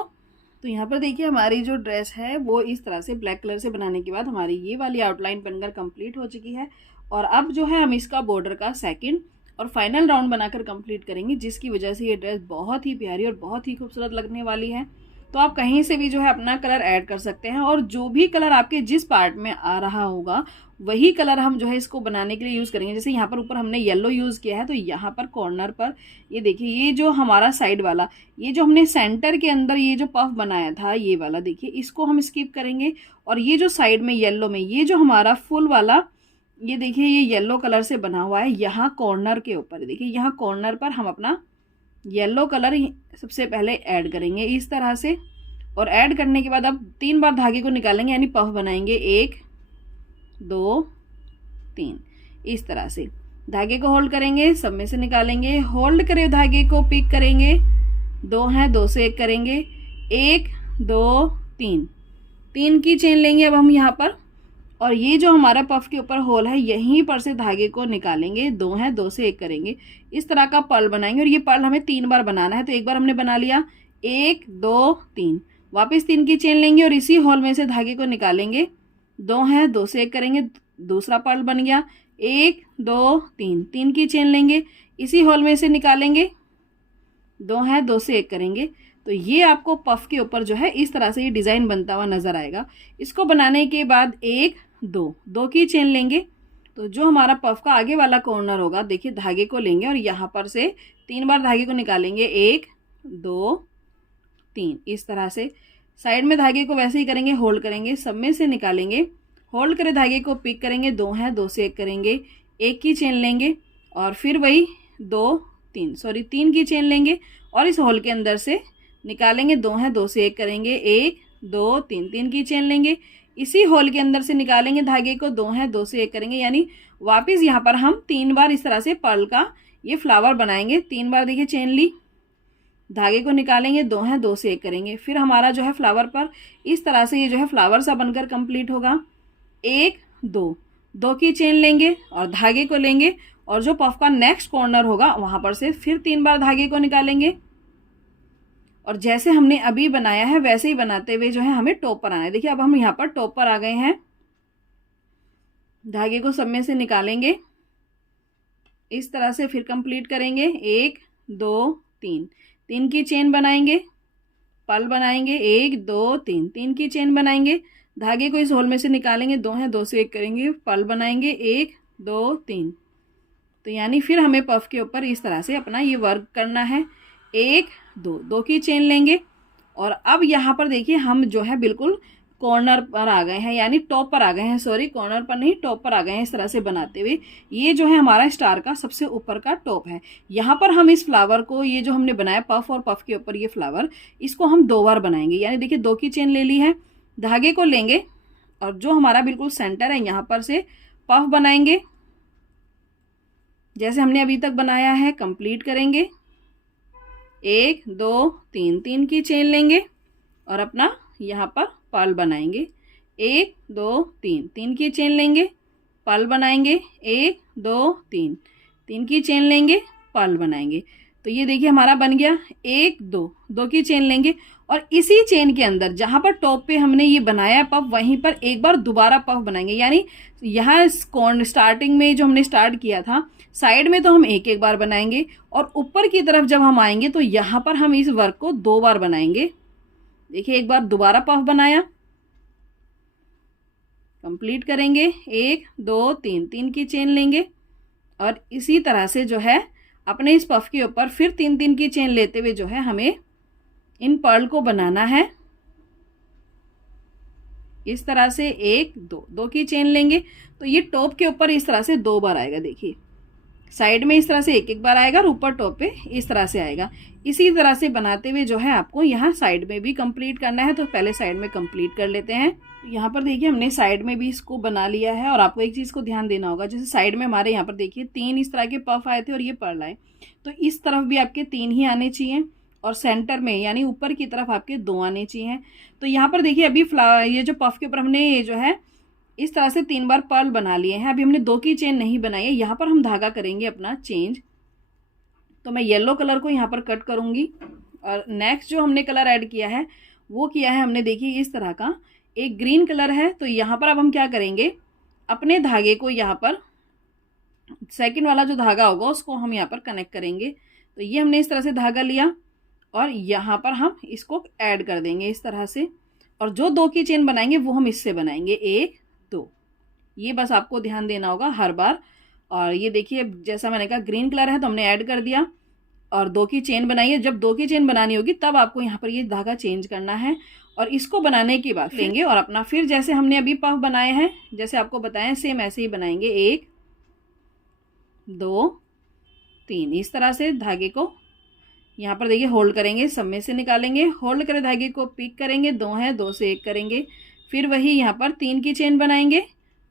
तो यहाँ पर देखिए हमारी जो ड्रेस है वो इस तरह से ब्लैक कलर से बनाने के बाद हमारी ये वाली आउटलाइन बनकर कंप्लीट हो चुकी है। और अब जो है हम इसका बॉर्डर का सेकंड और फाइनल राउंड बनाकर कंप्लीट करेंगे, जिसकी वजह से ये ड्रेस बहुत ही प्यारी और बहुत ही खूबसूरत लगने वाली है। तो आप कहीं से भी जो है अपना कलर ऐड कर सकते हैं और जो भी कलर आपके जिस पार्ट में आ रहा होगा वही कलर हम जो है इसको बनाने के लिए यूज़ करेंगे। जैसे यहाँ पर ऊपर हमने येलो यूज़ किया है, तो यहाँ पर कॉर्नर पर ये देखिए ये जो हमारा साइड वाला, ये जो हमने सेंटर के अंदर ये जो पफ बनाया था ये वाला, देखिए इसको हम स्किप करेंगे। और ये जो साइड में येलो में ये जो हमारा फुल वाला, ये देखिए ये येलो कलर से बना हुआ है, यहाँ कॉर्नर के ऊपर देखिए यहाँ कॉर्नर पर हम अपना येलो कलर सबसे पहले ऐड करेंगे इस तरह से। और ऐड करने के बाद अब 3 बार धागे को निकालेंगे, यानी पफ बनाएंगे 1 2 3 इस तरह से। धागे को होल्ड करेंगे, सब में से निकालेंगे, होल्ड करे धागे को पिक करेंगे, 2 हैं 2 से 1 करेंगे, 1 2 3 3 की चेन लेंगे अब हम यहाँ पर। और ये जो हमारा पफ के ऊपर होल है यहीं पर से धागे को निकालेंगे, 2 हैं 2 से 1 करेंगे, इस तरह का पर्ल बनाएंगे। और ये पर्ल हमें 3 बार बनाना है, तो एक बार हमने बना लिया, 1 2 3, वापस 3 की चेन लेंगे और इसी होल में से धागे को निकालेंगे, 2 हैं 2 से 1 करेंगे, दूसरा पर्ल बन गया, 1 2 3 3 की चेन लेंगे, इसी होल में से निकालेंगे, 2 हैं 2 से 1 करेंगे। तो ये आपको पफ के ऊपर जो है इस तरह से ये डिज़ाइन बनता हुआ नज़र आएगा। इसको बनाने के बाद 1 2 की चेन लेंगे, तो जो हमारा पफ का आगे वाला कॉर्नर होगा देखिए धागे को लेंगे और यहाँ पर से 3 बार धागे को निकालेंगे, 1 2 3 इस तरह से। साइड में धागे को वैसे ही करेंगे, होल्ड करेंगे, सब में से निकालेंगे, होल्ड करे धागे को पिक करेंगे, 2 हैं 2 से 1 करेंगे, 1 की चेन लेंगे और फिर वही 3 की चेन लेंगे और इस होल के अंदर से निकालेंगे, 2 हैं 2 से 1 करेंगे, 1 2 3 की चेन लेंगे, इसी होल के अंदर से निकालेंगे धागे को, 2 हैं 2 से 1 करेंगे, यानी वापस यहाँ पर हम 3 बार इस तरह से पर्ल का ये फ्लावर बनाएंगे। 3 बार देखिए चेन ली, धागे को निकालेंगे, 2 हैं 2 से 1 करेंगे, फिर हमारा जो है फ्लावर पर इस तरह से ये जो है फ्लावर सा बनकर कंप्लीट होगा। 1 2 की चेन लेंगे और धागे को लेंगे और जो पफ का नेक्स्ट कॉर्नर होगा वहां पर से फिर 3 बार धागे को निकालेंगे और जैसे हमने अभी बनाया है वैसे ही बनाते हुए जो है हमें टॉप पर आना है। देखिए अब हम यहाँ पर टॉप पर आ गए हैं, धागे को सब में से निकालेंगे, इस तरह से फिर कंप्लीट करेंगे, 1 2 3 की चेन बनाएंगे, पर्ल बनाएंगे, 1 2 3 की चेन बनाएंगे, धागे को इस होल में से निकालेंगे, 2 हैं 2 से 1 करेंगे, पर्ल बनाएंगे, 1 2 3। तो यानी फिर हमें पफ के ऊपर इस तरह से अपना ये वर्क करना है, 1 2 की चेन लेंगे। और अब यहाँ पर देखिए हम जो है बिल्कुल कॉर्नर पर आ गए हैं, यानी टॉप पर आ गए हैं, सॉरी कॉर्नर पर नहीं टॉप पर आ गए हैं इस तरह से बनाते हुए। ये जो है हमारा स्टार का सबसे ऊपर का टॉप है। यहाँ पर हम इस फ्लावर को, ये जो हमने बनाया पफ और पफ के ऊपर ये फ्लावर, इसको हम 2 बार बनाएंगे, यानी देखिए 2 की चेन ले ली है, धागे को लेंगे और जो हमारा बिल्कुल सेंटर है यहाँ पर से पफ बनाएंगे जैसे हमने अभी तक बनाया है, कंप्लीट करेंगे, 1 2 3 की चेन लेंगे और अपना यहाँ पर पर्ल बनाएंगे, 1 2 3 की चेन लेंगे, पर्ल बनाएंगे, 1 2 3 की चेन लेंगे, पर्ल बनाएंगे। तो ये देखिए हमारा बन गया, 1 2 की चेन लेंगे और इसी चेन के अंदर जहाँ पर टॉप पे हमने ये बनाया पफ वहीं पर एक बार दोबारा पफ बनाएंगे, यानी यहाँ स्टार्टिंग में जो हमने स्टार्ट किया था साइड में तो हम एक बार बनाएंगे और ऊपर की तरफ जब हम आएंगे तो यहाँ पर हम इस वर्क को 2 बार बनाएंगे। देखिए एक बार दोबारा पफ बनाया, कंप्लीट करेंगे, 1 2 3 की चेन लेंगे और इसी तरह से जो है अपने इस पफ के ऊपर फिर 3 की चेन लेते हुए जो है हमें इन पर्ल को बनाना है। इस तरह से 1 2 की चेन लेंगे तो ये टॉप के ऊपर इस तरह से 2 बार आएगा, देखिए साइड में इस तरह से एक बार आएगा और ऊपर टॉप पे इस तरह से आएगा। इसी तरह से बनाते हुए जो है आपको यहाँ साइड में भी कंप्लीट करना है, तो पहले साइड में कंप्लीट कर लेते हैं। यहाँ पर देखिए हमने साइड में भी इसको बना लिया है और आपको एक चीज़ को ध्यान देना होगा, जैसे साइड में हमारे यहाँ पर देखिए 3 इस तरह के पफ आए थे और ये पर्ल आए, तो इस तरफ भी आपके 3 ही आने चाहिए और सेंटर में यानी ऊपर की तरफ आपके 2 आने चाहिए। तो यहाँ पर देखिए अभी ये जो पफ के ऊपर हमने ये जो है इस तरह से 3 बार पर्ल बना लिए हैं। अभी हमने 2 की चेन नहीं बनाई है, यहाँ पर हम धागा करेंगे अपना चेंज। तो मैं येलो कलर को यहाँ पर कट करूँगी और नेक्स्ट जो हमने कलर ऐड किया है वो किया है हमने, देखिए इस तरह का एक ग्रीन कलर है। तो यहाँ पर अब हम क्या करेंगे, अपने धागे को यहाँ पर सेकंड वाला जो धागा होगा उसको हम यहाँ पर कनेक्ट करेंगे। तो ये हमने इस तरह से धागा लिया और यहाँ पर हम इसको ऐड कर देंगे इस तरह से, और जो 2 की चेन बनाएंगे वो हम इससे बनाएंगे 1 2। ये बस आपको ध्यान देना होगा हर बार। और ये देखिए जैसा मैंने कहा ग्रीन कलर है तो हमने ऐड कर दिया और 2 की चेन बनाई है। जब 2 की चेन बनानी होगी तब आपको यहाँ पर ये धागा चेंज करना है। और इसको बनाने के बाद लेंगे और अपना फिर जैसे हमने अभी पफ बनाए हैं, जैसे आपको बताएं सेम ऐसे ही बनाएंगे 1 2 3। इस तरह से धागे को यहाँ पर देखिए होल्ड करेंगे, सब में से निकालेंगे, होल्ड करें धागे को, पिक करेंगे, 2 है 2 से 1 करेंगे, फिर वही यहाँ पर 3 की चेन बनाएंगे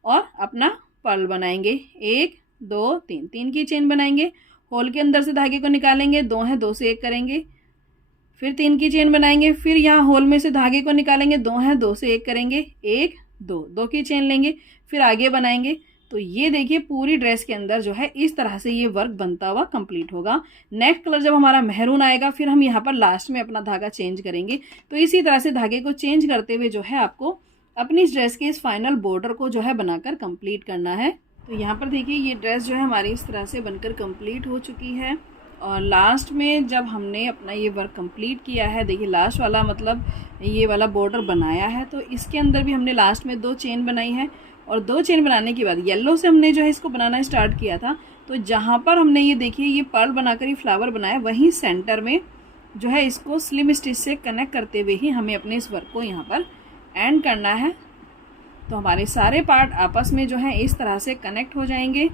और अपना पर्ल बनाएंगे 1 2 3। 3 की चेन बनाएंगे, होल के अंदर से धागे को निकालेंगे, 2 है 2 से 1 करेंगे, फिर 3 की चेन बनाएंगे, फिर यहाँ होल में से धागे को निकालेंगे, 2 है 2 से 1 करेंगे, 1 2 2 की चेन लेंगे, फिर आगे बनाएंगे। तो ये देखिए पूरी ड्रेस के अंदर जो है इस तरह से ये वर्क बनता हुआ कंप्लीट होगा। नेक्स्ट कलर जब हमारा मेहरून आएगा फिर हम यहाँ पर लास्ट में अपना धागा चेंज करेंगे। तो इसी तरह से धागे को चेंज करते हुए जो है आपको अपनी इस ड्रेस के इस फाइनल बॉर्डर को जो है बनाकर कंप्लीट करना है। तो यहाँ पर देखिए ये ड्रेस जो है हमारी इस तरह से बनकर कंप्लीट हो चुकी है। और लास्ट में जब हमने अपना ये वर्क कंप्लीट किया है, देखिए लास्ट वाला मतलब ये वाला बॉर्डर बनाया है, तो इसके अंदर भी हमने लास्ट में 2 चेन बनाई है। और 2 चेन बनाने के बाद येलो से हमने जो है इसको बनाना स्टार्ट किया था। तो जहाँ पर हमने ये देखिए ये पर्ल बनाकर ये फ्लावर बनाया, वहीं सेंटर में जो है इसको स्लिम स्टिच से कनेक्ट करते हुए ही हमें अपने इस वर्क को यहाँ पर एंड करना है। तो हमारे सारे पार्ट आपस में जो है इस तरह से कनेक्ट हो जाएंगे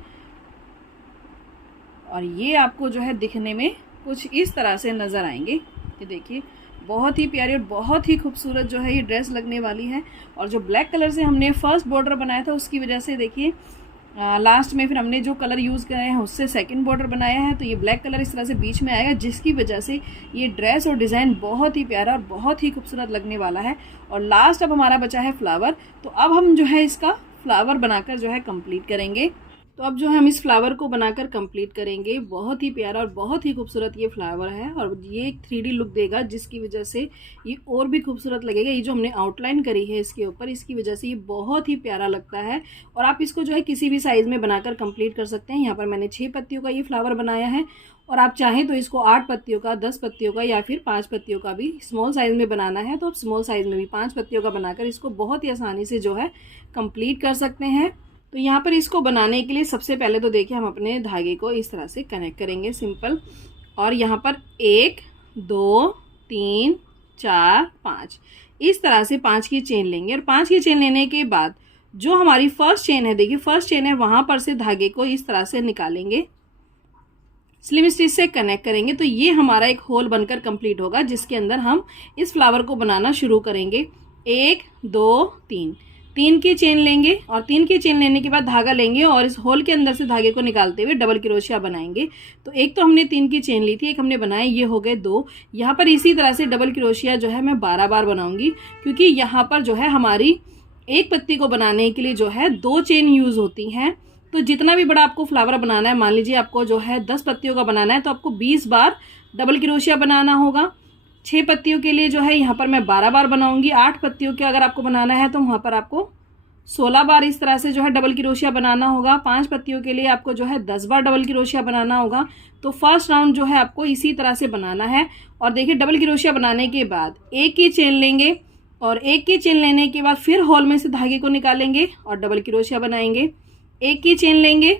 और ये आपको जो है दिखने में कुछ इस तरह से नज़र आएंगे। ये देखिए बहुत ही प्यारी और बहुत ही खूबसूरत जो है ये ड्रेस लगने वाली है। और जो ब्लैक कलर से हमने फर्स्ट बॉर्डर बनाया था उसकी वजह से देखिए लास्ट में फिर हमने जो कलर यूज़ करे हैं उससे सेकंड बॉर्डर बनाया है। तो ये ब्लैक कलर इस तरह से बीच में आएगा, जिसकी वजह से ये ड्रेस और डिज़ाइन बहुत ही प्यारा और बहुत ही खूबसूरत लगने वाला है। और लास्ट अब हमारा बचा है फ्लावर। तो अब हम जो है इसका फ्लावर बनाकर जो है कंप्लीट करेंगे। तो अब जो है हम इस फ्लावर को बनाकर कंप्लीट करेंगे। बहुत ही प्यारा और बहुत ही खूबसूरत ये फ्लावर है और ये एक 3D लुक देगा, जिसकी वजह से ये और भी खूबसूरत लगेगा। ये जो हमने आउटलाइन करी है इसके ऊपर, इसकी वजह से ये बहुत ही प्यारा लगता है। और आप इसको जो है किसी भी साइज़ में बनाकर कंप्लीट कर सकते हैं। यहाँ पर मैंने 6 पत्तियों का ये फ्लावर बनाया है और आप चाहें तो इसको 8 पत्तियों का, 10 पत्तियों का या फिर 5 पत्तियों का भी स्मॉल साइज़ में बनाना है तो आप स्मॉल साइज़ में भी 5 पत्तियों का बनाकर इसको बहुत ही आसानी से जो है कंप्लीट कर सकते हैं। तो यहाँ पर इसको बनाने के लिए सबसे पहले तो देखिए हम अपने धागे को इस तरह से कनेक्ट करेंगे सिंपल। और यहाँ पर 1 2 3 4 5 इस तरह से 5 की चेन लेंगे। और 5 की चेन लेने के बाद जो हमारी फर्स्ट चेन है, देखिए फर्स्ट चेन है, वहाँ पर से धागे को इस तरह से निकालेंगे, स्लिम स्टिच से कनेक्ट करेंगे। तो ये हमारा एक होल बनकर कंप्लीट होगा, जिसके अंदर हम इस फ्लावर को बनाना शुरू करेंगे। 1 2 3 3 की चेन लेंगे और 3 की चेन लेने के बाद धागा लेंगे और इस होल के अंदर से धागे को निकालते हुए डबल क्रोशिया बनाएंगे। तो एक तो हमने 3 की चेन ली थी, एक हमने बनाए, ये हो गए 2। यहाँ पर इसी तरह से डबल क्रोशिया जो है मैं 12 बार बनाऊंगी, क्योंकि यहाँ पर जो है हमारी एक पत्ती को बनाने के लिए जो है 2 चेन यूज़ होती हैं। तो जितना भी बड़ा आपको फ्लावर बनाना है, मान लीजिए आपको जो है 10 पत्तियों का बनाना है तो आपको 20 बार डबल क्रोशिया बनाना होगा। 6 पत्तियों के लिए जो है यहाँ पर मैं 12 बार बनाऊंगी। 8 पत्तियों के अगर आपको बनाना है तो वहाँ पर आपको 16 बार इस तरह से जो है डबल क्रोशिया बनाना होगा। 5 पत्तियों के लिए आपको जो है 10 बार डबल क्रोशिया बनाना होगा। तो फर्स्ट राउंड जो है आपको इसी तरह से बनाना है। और देखिए डबल क्रोशिया बनाने के बाद एक की चेन लेंगे और एक की चेन लेने के बाद फिर होल में से धागे को निकालेंगे और डबल क्रोशिया बनाएंगे। एक की चेन लेंगे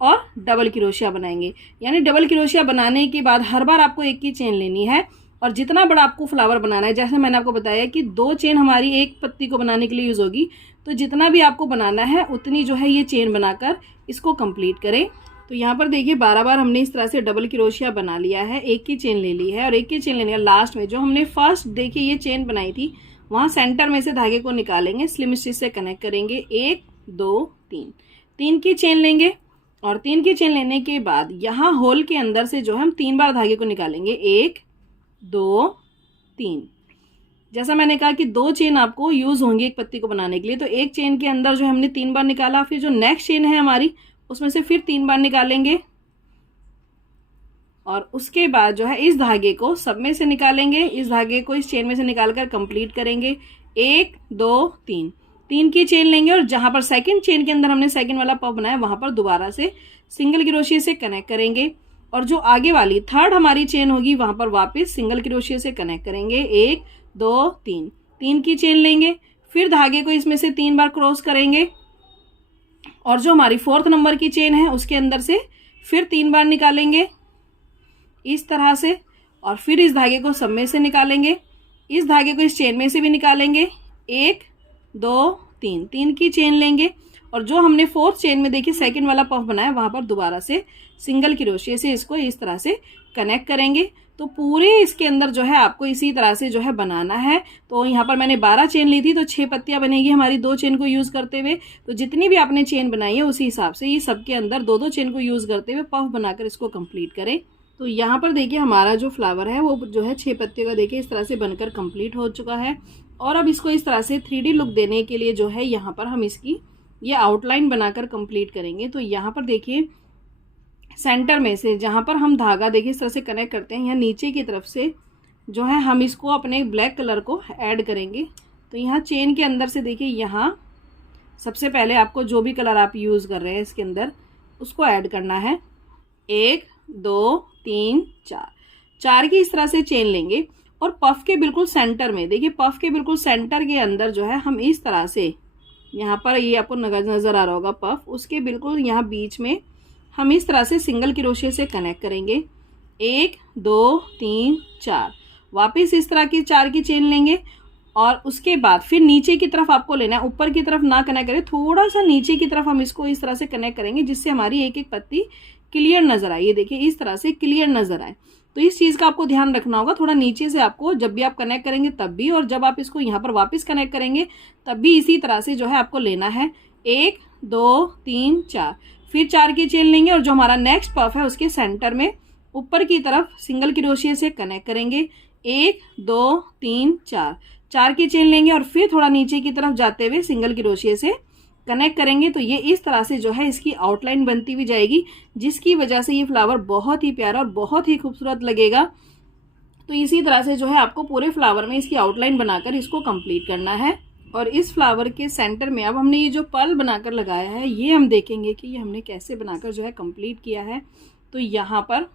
और डबल क्रोशिया बनाएंगे। यानी डबल क्रोशिया बनाने के बाद हर बार आपको एक की चेन लेनी है। और जितना बड़ा आपको फ्लावर बनाना है, जैसे मैंने आपको बताया कि 2 चेन हमारी एक पत्ती को बनाने के लिए यूज़ होगी, तो जितना भी आपको बनाना है उतनी जो है ये चेन बनाकर इसको कंप्लीट करें। तो यहाँ पर देखिए 12 बार हमने इस तरह से डबल क्रोशिया बना लिया है, एक की चेन ले ली है। और एक की चेन लेने के लास्ट में जो हमने फर्स्ट देखिए ये चेन बनाई थी, वहाँ सेंटर में से धागे को निकालेंगे, स्लिम स्टिच से कनेक्ट करेंगे। 1 2 3 3 की चेन लेंगे और 3 की चेन लेने के बाद यहाँ होल के अंदर से जो है हम 3 बार धागे को निकालेंगे। 1 2 3 जैसा मैंने कहा कि 2 चेन आपको यूज़ होंगी एक पत्ती को बनाने के लिए, तो एक चेन के अंदर जो हमने 3 बार निकाला, फिर जो नेक्स्ट चेन है हमारी उसमें से फिर 3 बार निकालेंगे और उसके बाद जो है इस धागे को सब में से निकालेंगे, इस धागे को इस चेन में से निकालकर कंप्लीट करेंगे। 1 2 3 3 की चेन लेंगे और जहां पर सेकंड चेन के अंदर हमने सेकंड वाला पफ बनाया वहां पर दोबारा से सिंगल क्रोशिया से कनेक्ट करेंगे और जो आगे वाली थर्ड हमारी चेन होगी वहां पर वापस सिंगल क्रोशिया से कनेक्ट करेंगे। 1 2 3 3 की चेन लेंगे, फिर धागे को इसमें से 3 बार क्रॉस करेंगे और जो हमारी 4th नंबर की चेन है उसके अंदर से फिर 3 बार निकालेंगे इस तरह से, और फिर इस धागे को सब में से निकालेंगे, इस धागे को इस चेन में से भी निकालेंगे। 1 2 3 3 की चेन लेंगे और जो हमने 4th चेन में देखिए सेकंड वाला पफ बनाया वहां पर दोबारा से सिंगल क्रोशिया से इसको इस तरह से कनेक्ट करेंगे। तो पूरे इसके अंदर जो है आपको इसी तरह से जो है बनाना है। तो यहाँ पर मैंने 12 चेन ली थी तो 6 पत्तियां बनेगी हमारी 2 चेन को यूज करते हुए। तो जितनी भी आपने चेन बनाई है उसी हिसाब से ये सबके अंदर 2-2 चेन को यूज करते हुए पफ बनाकर इसको कंप्लीट करें। तो यहाँ पर देखिए हमारा जो फ्लावर है वो जो है 6 पत्तियों का देखिए इस तरह से बनकर कंप्लीट हो चुका है। और अब इसको इस तरह से 3D लुक देने के लिए जो है यहाँ पर हम इसकी ये आउटलाइन बनाकर कंप्लीट करेंगे। तो यहाँ पर देखिए सेंटर में से जहाँ पर हम धागा देखिए इस तरह से कनेक्ट करते हैं, यहाँ नीचे की तरफ से जो है हम इसको अपने ब्लैक कलर को ऐड करेंगे। तो यहाँ चेन के अंदर से देखिए यहाँ सबसे पहले आपको जो भी कलर आप यूज़ कर रहे हैं इसके अंदर उसको ऐड करना है। 1 2 3 4 4 की इस तरह से चेन लेंगे और पफ के बिल्कुल सेंटर में देखिए पफ के बिल्कुल सेंटर के अंदर जो है हम इस तरह से यहाँ पर ये आपको नज़र आ रहा होगा पफ, उसके बिल्कुल यहाँ बीच में हम इस तरह से सिंगल क्रोशिया से कनेक्ट करेंगे। 1 2 3 4 वापस इस तरह की 4 की चेन लेंगे और उसके बाद फिर नीचे की तरफ आपको लेना है, ऊपर की तरफ ना कनेक्ट करें, थोड़ा सा नीचे की तरफ हम इसको इस तरह से कनेक्ट करेंगे जिससे हमारी एक एक पत्ती क्लियर नजर आए। ये देखिए इस तरह से क्लियर नजर आए। तो इस चीज़ का आपको ध्यान रखना होगा, थोड़ा नीचे से आपको जब भी आप कनेक्ट करेंगे तब भी और जब आप इसको यहाँ पर वापस कनेक्ट करेंगे तब भी इसी तरह से जो है आपको लेना है। 1 2 3 4 फिर 4 की चेन लेंगे और जो हमारा नेक्स्ट पफ है उसके सेंटर में ऊपर की तरफ सिंगल क्रोशिया से कनेक्ट करेंगे। 1 2 3 4 4 की चेन लेंगे और फिर थोड़ा नीचे की तरफ जाते हुए सिंगल क्रोशिया से कनेक्ट करेंगे। तो ये इस तरह से जो है इसकी आउटलाइन बनती हुई जाएगी जिसकी वजह से ये फ्लावर बहुत ही प्यारा और बहुत ही खूबसूरत लगेगा। तो इसी तरह से जो है आपको पूरे फ्लावर में इसकी आउटलाइन बनाकर इसको कंप्लीट करना है। और इस फ्लावर के सेंटर में अब हमने ये जो पर्ल बनाकर लगाया है ये हम देखेंगे कि ये हमने कैसे बनाकर जो है कंप्लीट किया है। तो यहाँ पर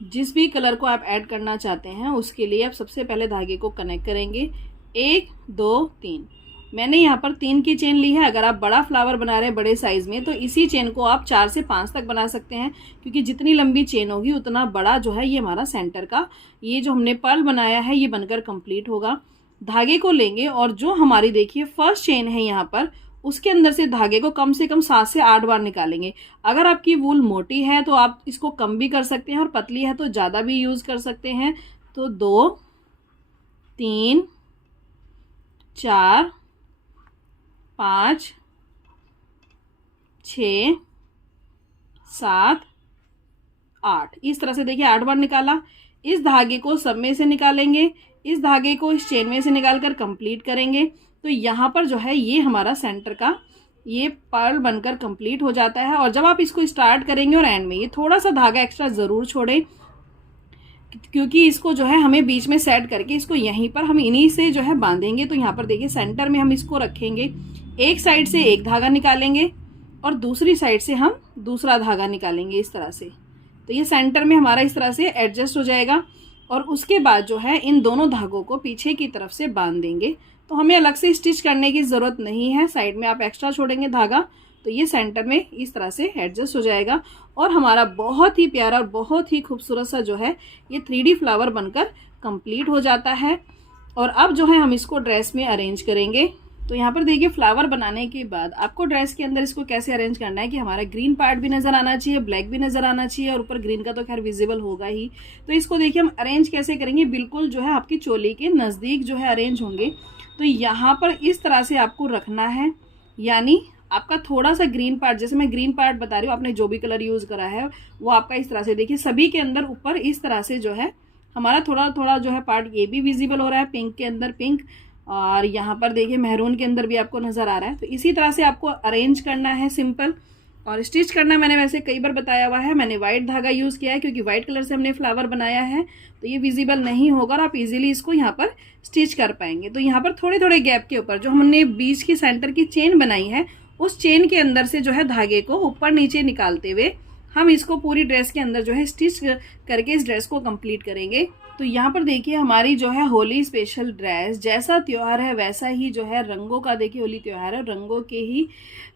जिस भी कलर को आप ऐड करना चाहते हैं उसके लिए आप सबसे पहले धागे को कनेक्ट करेंगे। 1 2 3 मैंने यहाँ पर 3 की चेन ली है। अगर आप बड़ा फ्लावर बना रहे हैं बड़े साइज में तो इसी चेन को आप 4 से 5 तक बना सकते हैं, क्योंकि जितनी लंबी चेन होगी उतना बड़ा जो है ये हमारा सेंटर का ये जो हमने पर्ल बनाया है ये बनकर कंप्लीट होगा। धागे को लेंगे और जो हमारी देखिए फर्स्ट चेन है यहाँ पर उसके अंदर से धागे को कम से कम 7 से 8 बार निकालेंगे। अगर आपकी वूल मोटी है तो आप इसको कम भी कर सकते हैं और पतली है तो ज़्यादा भी यूज़ कर सकते हैं। तो 2 3 4 5 6 7 8 इस तरह से देखिए 8 बार निकाला। इस धागे को सब में से निकालेंगे, इस धागे को इस चेन में से निकालकर कंप्लीट करेंगे। तो यहाँ पर जो है ये हमारा सेंटर का ये पर्ल बनकर कंप्लीट हो जाता है। और जब आप इसको स्टार्ट करेंगे और एंड में ये थोड़ा सा धागा एक्स्ट्रा ज़रूर छोड़ें, क्योंकि इसको जो है हमें बीच में सेट करके इसको यहीं पर हम इन्हीं से जो है बांधेंगे। तो यहाँ पर देखिए सेंटर में हम इसको रखेंगे, एक साइड से एक धागा निकालेंगे और दूसरी साइड से हम दूसरा धागा निकालेंगे इस तरह से। तो ये सेंटर में हमारा इस तरह से एडजस्ट हो जाएगा और उसके बाद जो है इन दोनों धागों को पीछे की तरफ से बांध देंगे। तो हमें अलग से स्टिच करने की ज़रूरत नहीं है, साइड में आप एक्स्ट्रा छोड़ेंगे धागा तो ये सेंटर में इस तरह से एडजस्ट हो जाएगा और हमारा बहुत ही प्यारा और बहुत ही खूबसूरत सा जो है ये 3D फ्लावर बनकर कंप्लीट हो जाता है। और अब जो है हम इसको ड्रेस में अरेंज करेंगे। तो यहाँ पर देखिए फ्लावर बनाने के बाद आपको ड्रेस के अंदर इसको कैसे अरेंज करना है कि हमारा ग्रीन पार्ट भी नज़र आना चाहिए, ब्लैक भी नज़र आना चाहिए और ऊपर ग्रीन का तो खैर विजिबल होगा ही। तो इसको देखिए हम अरेंज कैसे करेंगे, बिल्कुल जो है आपकी चोली के नज़दीक जो है अरेंज होंगे। तो यहाँ पर इस तरह से आपको रखना है, यानी आपका थोड़ा सा ग्रीन पार्ट, जैसे मैं ग्रीन पार्ट बता रही हूँ, आपने जो भी कलर यूज़ करा है वो आपका इस तरह से देखिए सभी के अंदर ऊपर इस तरह से जो है हमारा थोड़ा थोड़ा जो है पार्ट ये भी विजिबल हो रहा है, पिंक के अंदर पिंक, और यहाँ पर देखिए मैरून के अंदर भी आपको नज़र आ रहा है। तो इसी तरह से आपको अरेंज करना है सिंपल। और स्टिच करना मैंने वैसे कई बार बताया हुआ है, मैंने वाइट धागा यूज़ किया है क्योंकि वाइट कलर से हमने फ्लावर बनाया है, तो ये विजिबल नहीं होगा और आप इजीली इसको यहाँ पर स्टिच कर पाएंगे। तो यहाँ पर थोड़े थोड़े गैप के ऊपर जो हमने बीच की सेंटर की चेन बनाई है, उस चेन के अंदर से जो है धागे को ऊपर नीचे निकालते हुए हम इसको पूरी ड्रेस के अंदर जो है स्टिच करके इस ड्रेस को कंप्लीट करेंगे। तो यहाँ पर देखिए हमारी जो है होली स्पेशल ड्रेस, जैसा त्यौहार है वैसा ही जो है रंगों का, देखिए होली त्यौहार है, रंगों के ही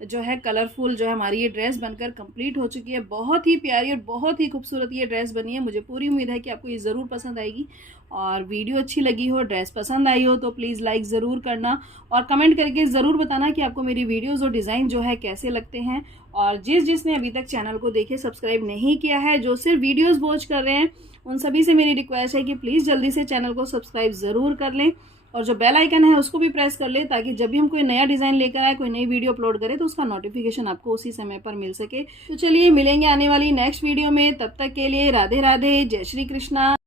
जो है कलरफुल जो है हमारी ये ड्रेस बनकर कंप्लीट हो चुकी है। बहुत ही प्यारी और बहुत ही खूबसूरत ये ड्रेस बनी है। मुझे पूरी उम्मीद है कि आपको ये ज़रूर पसंद आएगी। और वीडियो अच्छी लगी हो, ड्रेस पसंद आई हो तो प्लीज़ लाइक ज़रूर करना और कमेंट करके ज़रूर बताना कि आपको मेरी वीडियोज़ और डिज़ाइन जो है कैसे लगते हैं। और जिसने अभी तक चैनल को देखे सब्सक्राइब नहीं किया है, जो सिर्फ वीडियोज़ वॉच कर रहे हैं, उन सभी से मेरी रिक्वेस्ट है कि प्लीज़ जल्दी से चैनल को सब्सक्राइब ज़रूर कर लें और जो बेल आइकन है उसको भी प्रेस कर लें, ताकि जब भी हम कोई नया डिज़ाइन लेकर आए, कोई नई वीडियो अपलोड करें, तो उसका नोटिफिकेशन आपको उसी समय पर मिल सके। तो चलिए मिलेंगे आने वाली नेक्स्ट वीडियो में, तब तक के लिए राधे राधे, जय श्री कृष्णा।